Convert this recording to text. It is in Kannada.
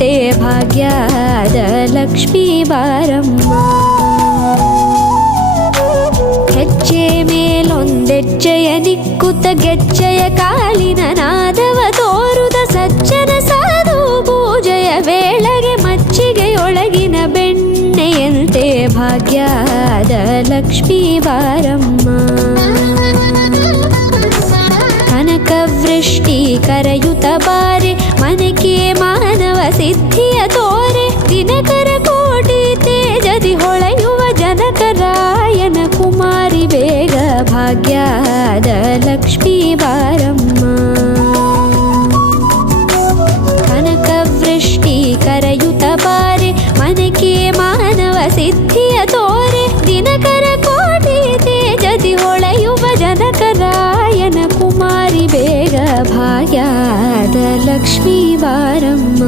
ದಯೆಯಂತೆ ಭಾಗ್ಯದ ಲಕ್ಷ್ಮೀ ಬಾರಮ್ಮ. ಹೆಜ್ಜೆ ಮೇಲೊಂದೆಜ್ಜೆಯ ನಿಕ್ಕುತ್ತ ಗೆಜ್ಜೆಯ ಕಾಲಿನ ನಾದವ ತೋರುದ ಸಜ್ಜನ ಸಾಧು ಪೂಜೆಯ ವೇಳೆಗೆ ಮಜ್ಜಿಗೆಯೊಳಗಿನ ಬೆಣ್ಣೆಯಂತೆ ಭಾಗ್ಯದ ಲಕ್ಷ್ಮೀ ಬಾರಮ್ಮ. ಕನಕವೃಷ್ಟಿ ಕರೆಯುತ್ತ ಬಾರೆ ಮನಕೆ ಮಾನವ ಸಿದ್ಧಿಯ ತೋರೆ ದಿನಕರ ಕೋಟಿ ತೇಜದಿ ಹೊಳೆಯುವ ಜನಕರಾಯನ ಕುಮಾರಿ ಬೇಗ ಭಾಗ್ಯದ ಲಕ್ಷ್ಮೀ ಬಾರಮ್ಮ. ಕನಕವೃಷ್ಟಿ ಕರೆಯುತ್ತ ಬಾರೆ ಮನಕೆ ಮಾನವ ಸಿದ್ಧಿಯ ತೋರೆ ದಿನಕರ ಕೋಟಿ ತೇಜದಿ ಹೊಳೆಯುವ ಜನಕರಾಯನ ಕುಮಾರಿ ಬೇಗ ಭಾಗ್ಯದ ಲಕ್ಷ್ಮೀ ಬಾರಮ್ಮ.